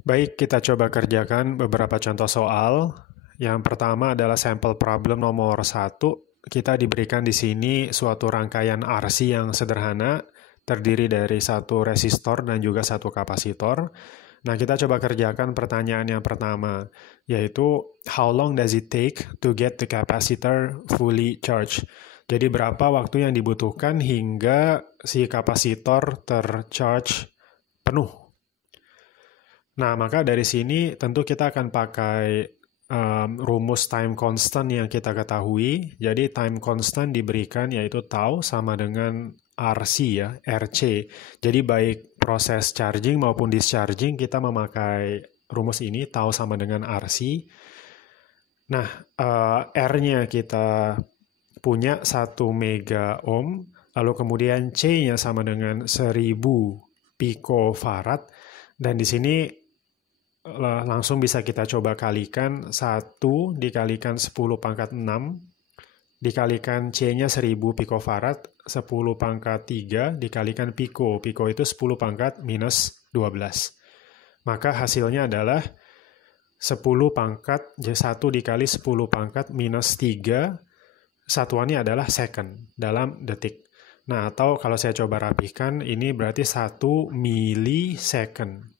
Baik, kita coba kerjakan beberapa contoh soal. Yang pertama adalah sampel problem nomor 1. Kita diberikan di sini suatu rangkaian RC yang sederhana, terdiri dari satu resistor dan juga satu kapasitor. Nah, kita coba kerjakan pertanyaan yang pertama, yaitu how long does it take to get the capacitor fully charged? Jadi berapa waktu yang dibutuhkan hingga si kapasitor tercharge penuh? Nah, maka dari sini tentu kita akan pakai rumus time constant yang kita ketahui. Jadi time constant diberikan yaitu tau sama dengan RC ya, RC. Jadi baik proses charging maupun discharging kita memakai rumus ini, tau sama dengan RC. Nah, R-nya kita punya 1 mega ohm, lalu kemudian C-nya sama dengan 1000 picofarad, dan di sini langsung bisa kita coba kalikan 1 dikalikan 10 pangkat 6 dikalikan C-nya 1000 picofarad, 10 pangkat 3 dikalikan pico. Pico itu 10 pangkat minus 12. Maka hasilnya adalah 10 pangkat 1 dikali 10 pangkat minus 3, satuannya adalah second dalam detik. Nah, atau kalau saya coba rapihkan, ini berarti 1 milisecond.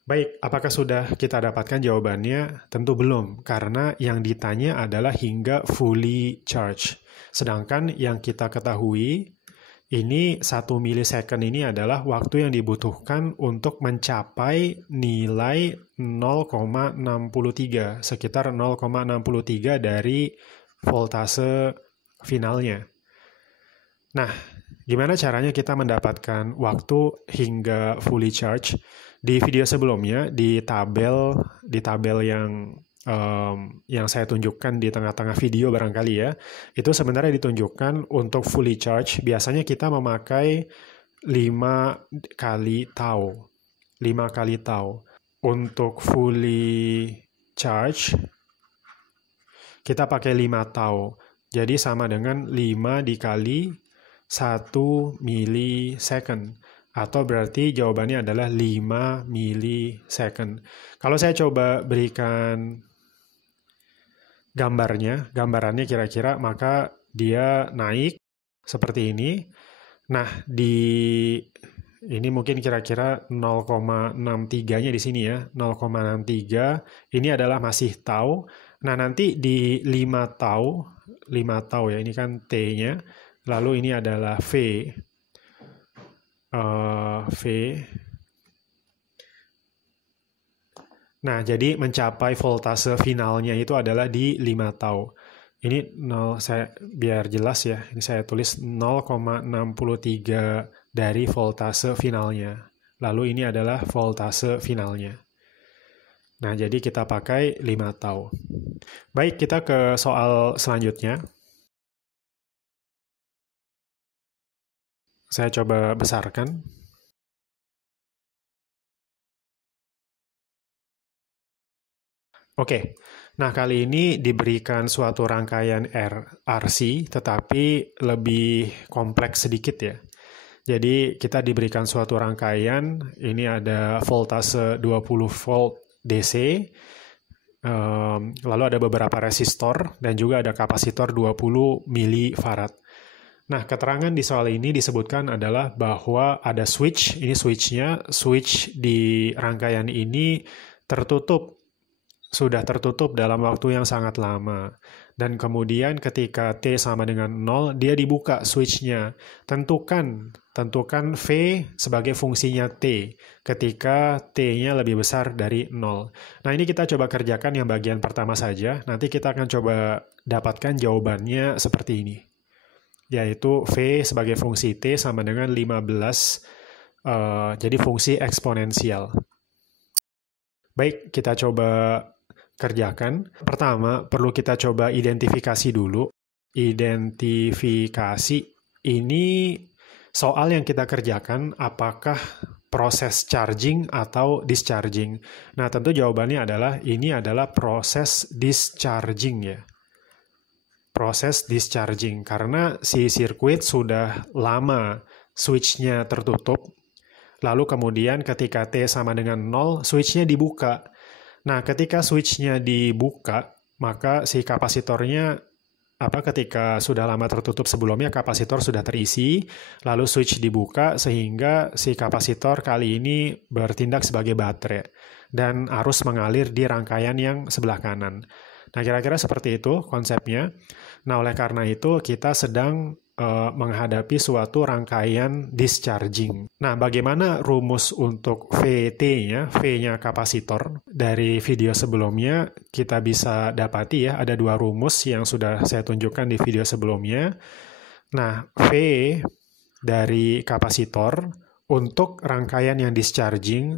Baik, apakah sudah kita dapatkan jawabannya? Tentu belum, karena yang ditanya adalah hingga fully charge. Sedangkan yang kita ketahui, ini 1 milisecond ini adalah waktu yang dibutuhkan untuk mencapai nilai 0,63, sekitar 0,63 dari voltase finalnya. Nah, gimana caranya kita mendapatkan waktu hingga fully charge? Di video sebelumnya, di tabel yang saya tunjukkan di tengah-tengah video barangkali ya, itu sebenarnya ditunjukkan untuk fully charge, biasanya kita memakai 5 kali tau. 5 kali tau. Untuk fully charge, kita pakai 5 tau. Jadi sama dengan 5 dikali 1 milisecond. Atau berarti jawabannya adalah 5 milisecond. Kalau saya coba berikan gambarannya kira-kira, maka dia naik seperti ini. Nah, ini mungkin kira-kira 0,63-nya di sini ya, 0,63. Ini adalah masih tau. Nah, nanti di 5 tau ya, ini kan T-nya. Lalu ini adalah V. Nah, jadi mencapai voltase finalnya itu adalah di 5 tau. Ini biar jelas ya, ini saya tulis 0,63 dari voltase finalnya. Lalu ini adalah voltase finalnya. Nah, jadi kita pakai 5 tau. Baik, kita ke soal selanjutnya. Saya coba besarkan. Oke, nah kali ini diberikan suatu rangkaian RC, tetapi lebih kompleks sedikit ya. Jadi kita diberikan suatu rangkaian, ini ada voltase 20 volt DC, lalu ada beberapa resistor, dan juga ada kapasitor 20 milifarad. Nah, keterangan di soal ini disebutkan adalah bahwa ada switch, ini switch di rangkaian ini sudah tertutup dalam waktu yang sangat lama. Dan kemudian ketika T sama dengan 0, dia dibuka switch-nya. Tentukan V sebagai fungsinya T ketika T-nya lebih besar dari 0. Nah, ini kita coba kerjakan yang bagian pertama saja. Nanti kita akan coba dapatkan jawabannya seperti ini. Yaitu V sebagai fungsi T sama dengan 15, jadi fungsi eksponensial. Baik, kita coba kerjakan. Pertama, perlu kita coba identifikasi dulu. Identifikasi ini soal yang kita kerjakan apakah proses charging atau discharging. Nah, tentu jawabannya adalah ini adalah proses discharging ya. Proses discharging, karena si sirkuit sudah lama switch-nya tertutup, lalu kemudian ketika T sama dengan 0, switch-nya dibuka. Nah, ketika switch-nya dibuka, maka si kapasitornya, ketika sudah lama tertutup sebelumnya, kapasitor sudah terisi, lalu switch dibuka sehingga si kapasitor kali ini bertindak sebagai baterai, dan arus mengalir di rangkaian yang sebelah kanan. Nah, kira-kira seperti itu konsepnya. Nah, oleh karena itu kita sedang menghadapi suatu rangkaian discharging. Nah, bagaimana rumus untuk VT-nya, V-nya kapasitor? Dari video sebelumnya kita bisa dapati ya, ada dua rumus yang sudah saya tunjukkan di video sebelumnya. Nah, V dari kapasitor untuk rangkaian yang discharging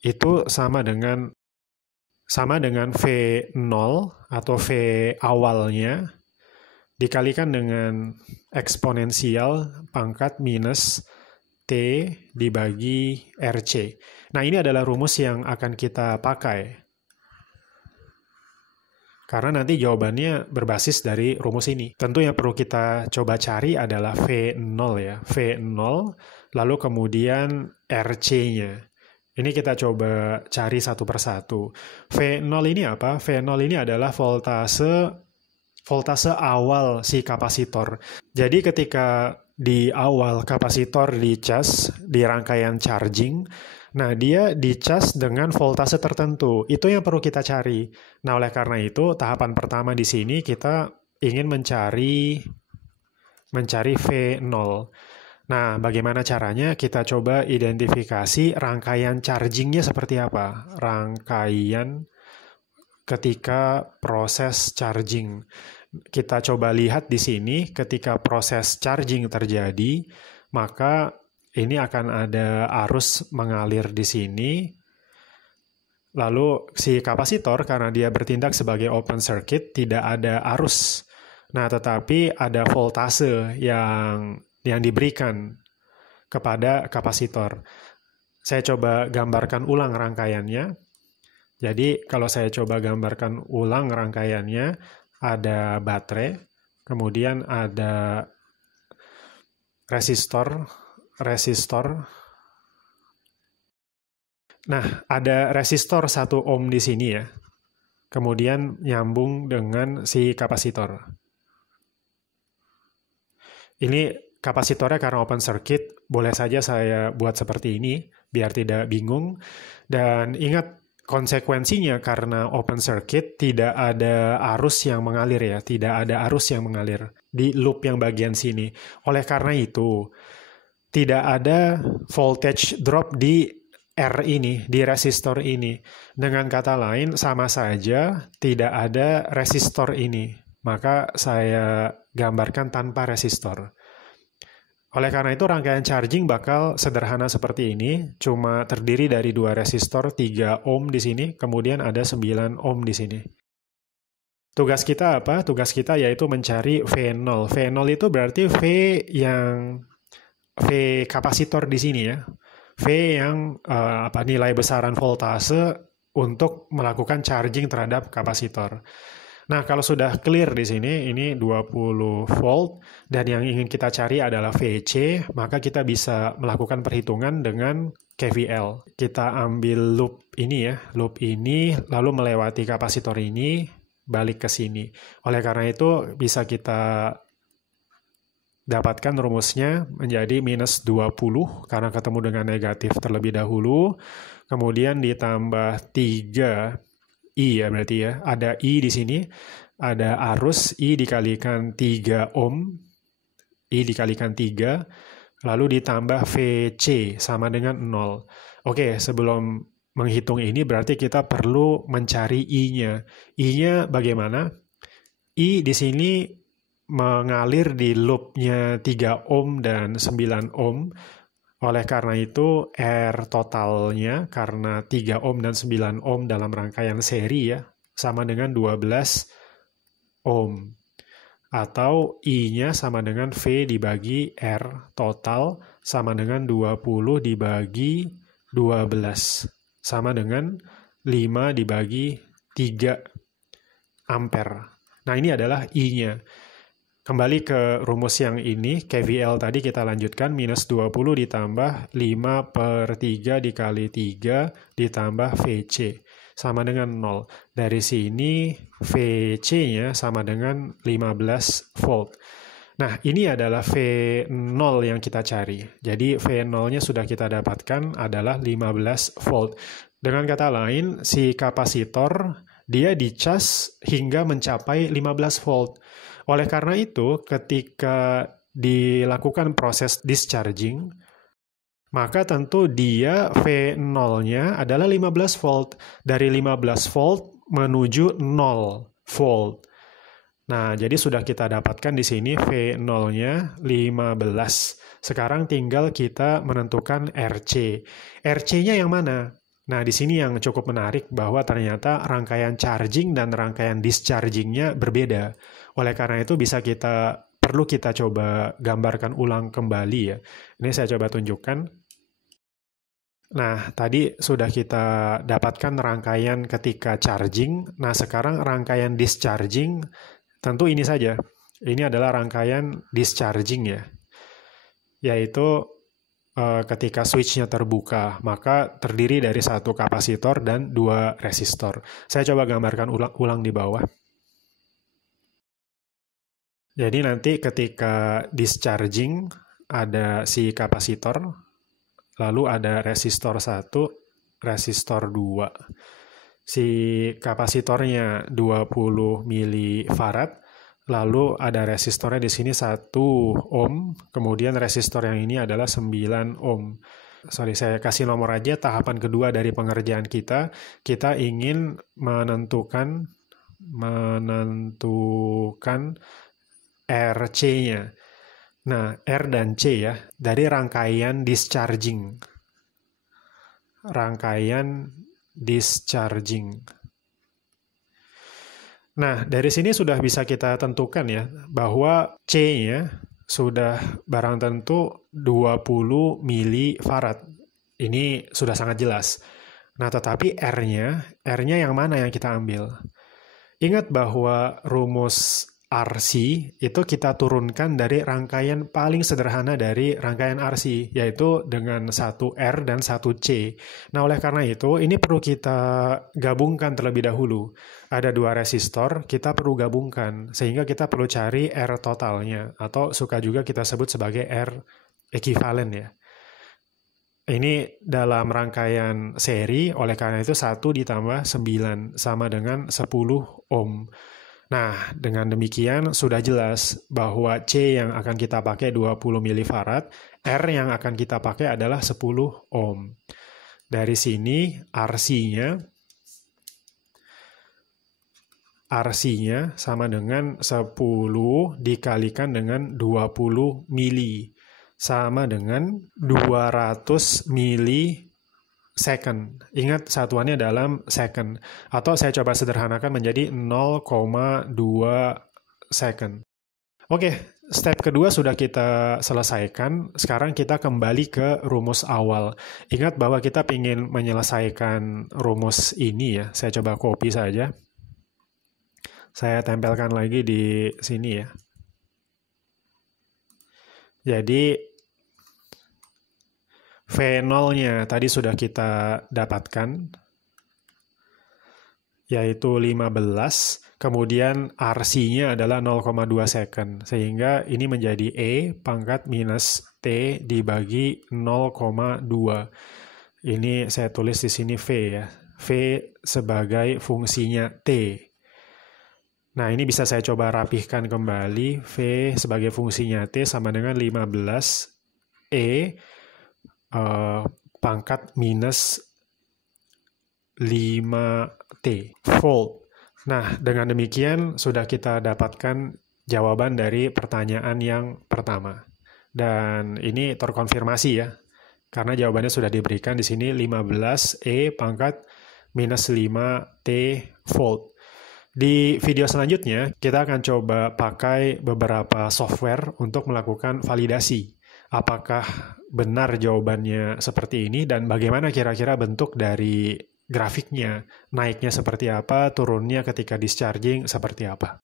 itu sama dengan V0 atau V awalnya dikalikan dengan eksponensial pangkat minus T dibagi RC. Nah, ini adalah rumus yang akan kita pakai. Karena nanti jawabannya berbasis dari rumus ini. Tentu yang perlu kita coba cari adalah V0 ya. V0, lalu kemudian RC-nya. Ini kita coba cari satu persatu. V0 ini apa? V0 ini adalah voltase awal si kapasitor. Jadi ketika di awal kapasitor dicas di rangkaian charging, nah dia dicas dengan voltase tertentu. Itu yang perlu kita cari. Nah, oleh karena itu tahapan pertama di sini kita ingin mencari V0. Nah, bagaimana caranya? Kita coba identifikasi rangkaian chargingnya seperti apa. Rangkaian ketika proses charging. Kita coba lihat di sini ketika proses charging terjadi, maka ini akan ada arus mengalir di sini. Lalu si kapasitor karena dia bertindak sebagai open circuit tidak ada arus. Nah, tetapi ada voltase yang diberikan kepada kapasitor. Saya coba gambarkan ulang rangkaiannya. Jadi kalau saya coba gambarkan ulang rangkaiannya, ada baterai, kemudian ada resistor. Nah, ada resistor 1 ohm di sini ya. Kemudian nyambung dengan si kapasitor. Ini kapasitornya karena open circuit, boleh saja saya buat seperti ini, biar tidak bingung. Dan ingat, konsekuensinya karena open circuit tidak ada arus yang mengalir ya, tidak ada arus yang mengalir di loop yang bagian sini. Oleh karena itu, tidak ada voltage drop di R ini, di resistor ini. Dengan kata lain, sama saja tidak ada resistor ini. Maka saya gambarkan tanpa resistor. Oleh karena itu, rangkaian charging bakal sederhana seperti ini, cuma terdiri dari 2 resistor, 3 ohm di sini, kemudian ada 9 ohm di sini. Tugas kita apa? Tugas kita yaitu mencari V0. V0 itu berarti V kapasitor di sini ya. V yang nilai besaran voltase untuk melakukan charging terhadap kapasitor. Nah, kalau sudah clear di sini, ini 20 volt, dan yang ingin kita cari adalah VC, maka kita bisa melakukan perhitungan dengan KVL. Kita ambil loop ini ya, loop ini, lalu melewati kapasitor ini, balik ke sini. Oleh karena itu, bisa kita dapatkan rumusnya menjadi minus 20, karena ketemu dengan negatif terlebih dahulu, kemudian ditambah 3, I ya berarti ya, ada I di sini, ada arus I dikalikan 3 ohm, I dikalikan 3, lalu ditambah VC sama dengan 0. Oke, sebelum menghitung ini berarti kita perlu mencari I-nya. I-nya bagaimana? I di sini mengalir di loopnya 3 ohm dan 9 ohm. Oleh karena itu, R totalnya karena 3 ohm dan 9 ohm dalam rangkaian seri ya, sama dengan 12 ohm. Atau I-nya sama dengan V dibagi R total sama dengan 20 dibagi 12. Sama dengan 5 dibagi 3 ampere. Nah, ini adalah I-nya. Kembali ke rumus yang ini, KVL tadi kita lanjutkan, minus 20 ditambah 5/3 dikali 3 ditambah VC, sama dengan 0. Dari sini VC-nya sama dengan 15 volt. Nah, ini adalah V0 yang kita cari. Jadi V0-nya sudah kita dapatkan adalah 15 volt. Dengan kata lain, si kapasitor dia dicas hingga mencapai 15 volt. Oleh karena itu, ketika dilakukan proses discharging, maka tentu dia V0-nya adalah 15 volt. Dari 15 volt menuju 0 volt. Nah, jadi sudah kita dapatkan di sini V0-nya 15. Sekarang tinggal kita menentukan RC. RC-nya yang mana? Nah, di sini yang cukup menarik bahwa ternyata rangkaian charging dan rangkaian discharging-nya berbeda. Oleh karena itu perlu kita coba gambarkan ulang kembali ya. Ini saya coba tunjukkan. Nah, tadi sudah kita dapatkan rangkaian ketika charging. Nah, sekarang rangkaian discharging tentu ini saja. Ini adalah rangkaian discharging ya. Yaitu ketika switch-nya terbuka, maka terdiri dari satu kapasitor dan 2 resistor. Saya coba gambarkan ulang di bawah. Jadi nanti ketika discharging, ada si kapasitor, lalu ada resistor 1, resistor 2. Si kapasitornya 20 milifarad, lalu ada resistornya di sini 1 ohm, kemudian resistor yang ini adalah 9 ohm. Sorry, saya kasih nomor aja. Tahapan kedua dari pengerjaan kita ingin menentukan RC-nya. Nah, R dan C ya, dari rangkaian discharging. Rangkaian discharging. Nah, dari sini sudah bisa kita tentukan ya, bahwa C-nya sudah barang tentu 20 milifarad. Ini sudah sangat jelas. Nah, tetapi R-nya yang mana yang kita ambil? Ingat bahwa rumus RC itu kita turunkan dari rangkaian paling sederhana dari rangkaian RC, yaitu dengan 1 R dan 1 C. Nah, oleh karena itu, ini perlu kita gabungkan terlebih dahulu. Ada 2 resistor, kita perlu gabungkan, sehingga kita perlu cari R totalnya, atau suka juga kita sebut sebagai R ekivalen ya. Ini dalam rangkaian seri, oleh karena itu 1 ditambah 9 sama dengan 10 ohm. Nah, dengan demikian sudah jelas bahwa C yang akan kita pakai 20 milifarad, R yang akan kita pakai adalah 10 ohm. Dari sini RC-nya sama dengan 10 dikalikan dengan 20 mili, sama dengan 200 mili second. Ingat satuannya dalam second. Atau saya coba sederhanakan menjadi 0,2 second. Oke, step kedua sudah kita selesaikan. Sekarang kita kembali ke rumus awal. Ingat bahwa kita ingin menyelesaikan rumus ini ya. Saya coba copy saja. Saya tempelkan lagi di sini ya. Jadi V0-nya tadi sudah kita dapatkan, yaitu 15, kemudian RC-nya adalah 0,2 second, sehingga ini menjadi E pangkat minus T dibagi 0,2. Ini saya tulis di sini V ya, V sebagai fungsinya T. Nah, ini bisa saya coba rapihkan kembali, V sebagai fungsinya T sama dengan 15 E pangkat minus 5T volt. Nah, dengan demikian sudah kita dapatkan jawaban dari pertanyaan yang pertama. Dan ini terkonfirmasi ya, karena jawabannya sudah diberikan di sini 15 E pangkat minus 5T volt. Di video selanjutnya, kita akan coba pakai beberapa software untuk melakukan validasi. Apakah benar jawabannya seperti ini dan bagaimana kira-kira bentuk dari grafiknya, naiknya seperti apa, turunnya ketika discharging seperti apa.